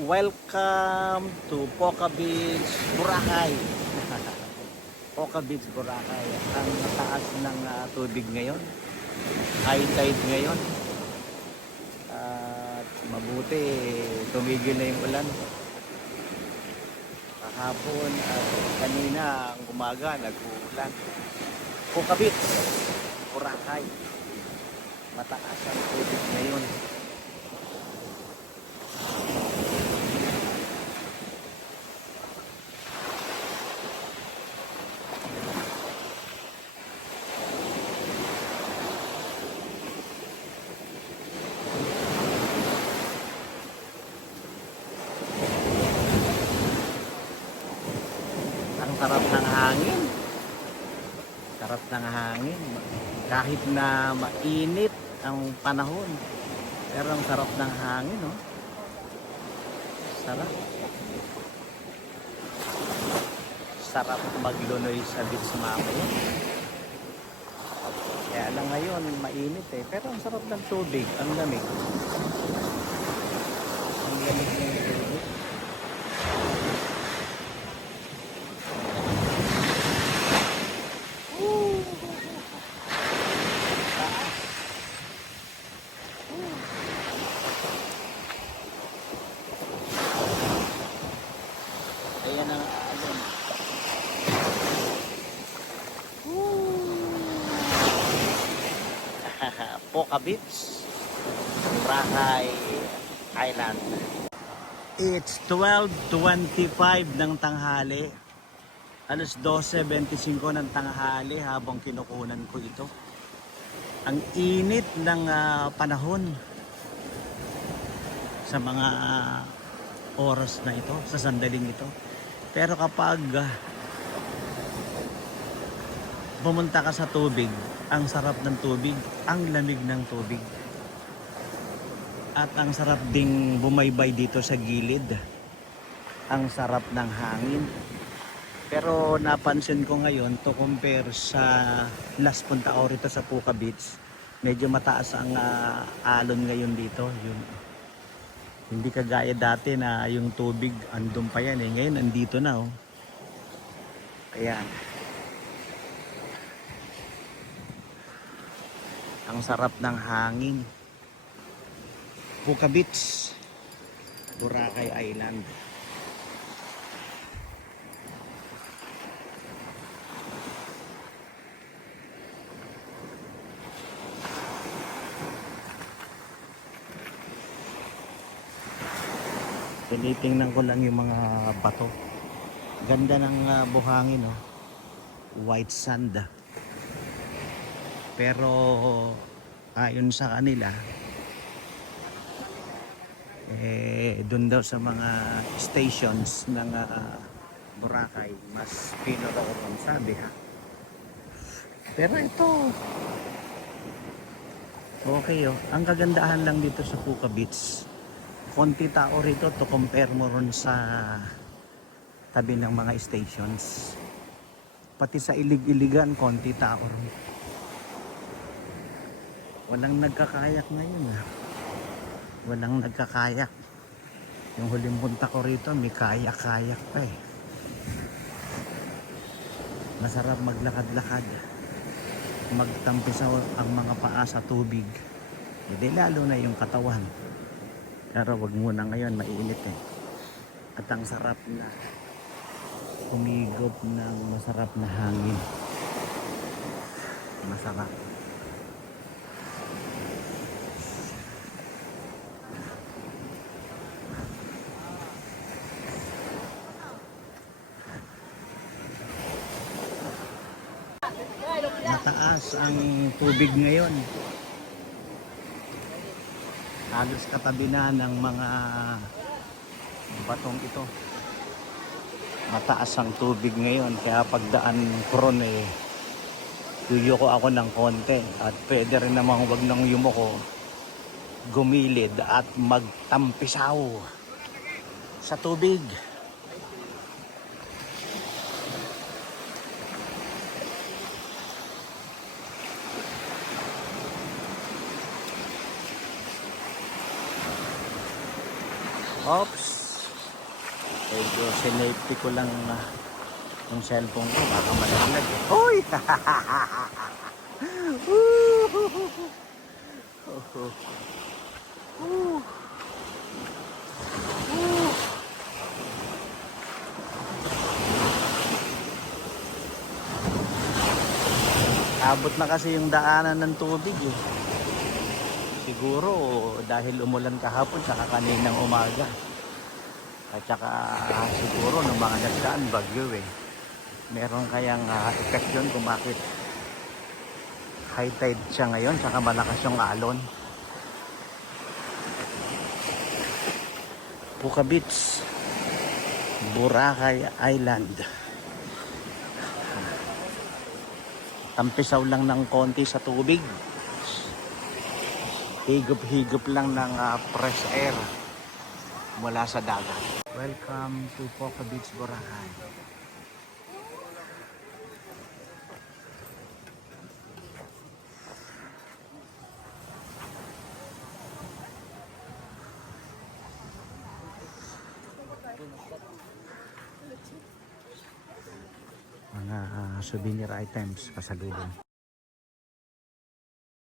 Welcome to Poca Beach, Boracay. Poca Beach, Boracay. Ang taas ng tubig ngayon. High tide ngayon. At mabuti, tumigil na yung ulan. Kahapon at kanina, ang umaga, nag-uulan. Poca Beach, Boracay. Mataas ang tubig ngayon. Ang sarap ng hangin. Sarap ng hangin. Kahit na mainit ang panahon. Pero ang sarap ng hangin, no? Sarap. Sarap maglunoy sa beach mamaya. Kaya lang ngayon, mainit eh. Pero ang sarap ng tubig. Ang lamig. Ang lamig ng tubig. Ayan ang alon. Poca Beach, Boracay Island. It's 12:25 ng tanghali. Alas 12:25 ng tanghali habang kinukunan ko ito. Ang init ng panahon sa mga oras na ito, sa sandaling ito. Pero kapag pumunta ka sa tubig, ang sarap ng tubig, ang lamig ng tubig. At ang sarap ding bumaybay dito sa gilid. Ang sarap ng hangin. Pero napansin ko ngayon, to compare sa last punta ko rito sa Poca Beach, medyo mataas ang alon ngayon dito. Yun. Hindi kagaya dati na yung tubig andun pa yan eh. Ngayon andito na oh. Ayan. Ang sarap ng hangin. Poca Beach, Boracay Island. Tinitingnan ko lang yung mga bato. Ganda ng buhangin oh. White sand. Pero ayon sa kanila doon daw sa mga stations ng Boracay mas pinoroon ang sabi ha. Pero ito okay oh. Ang kagandahan lang dito sa Poca Beach, konti tao rito to compare mo ron sa tabi ng mga stations. Pati sa ilig-iligan konti tao ron. Walang nagkakayak ngayon ha. Walang nagkakayak. Yung huling punta ko rito may kayak-kayak pa eh. Masarap maglakad-lakad, magtampisaw ang mga paa sa tubig. Hindi lalo na yung katawan. Pero wag muna ngayon, mainit eh. At ang sarap na humigop ng masarap na hangin. Masarap. Mataas ang tubig ngayon. Halos katabi na ng mga batong ito. Mataas ang tubig ngayon, kaya pagdaan ko ron eh, yuyuko ako ng konti. At pwede rin namang wag nang yumuko, gumilid at magtampisaw sa tubig. Oops. Medyo sinafety ko lang yung cellphone ko, baka malaglag eh. Hoy! Abot na kasi yung daanan ng tubig eh. Siguro dahil umulan kahapon saka kaninang umaga. At saka siguro nung mga nagdaan bagyo eh. Meron kayang effect yun kung bakit high tide siya ngayon saka malakas yung alon. Puka Beach, Boracay Island. Tampisaw lang ng konti sa tubig. Higop-higop lang ng fresh air mula sa dagat. Welcome to Puka Beach, Boracay. Mga souvenir items, pasalubong.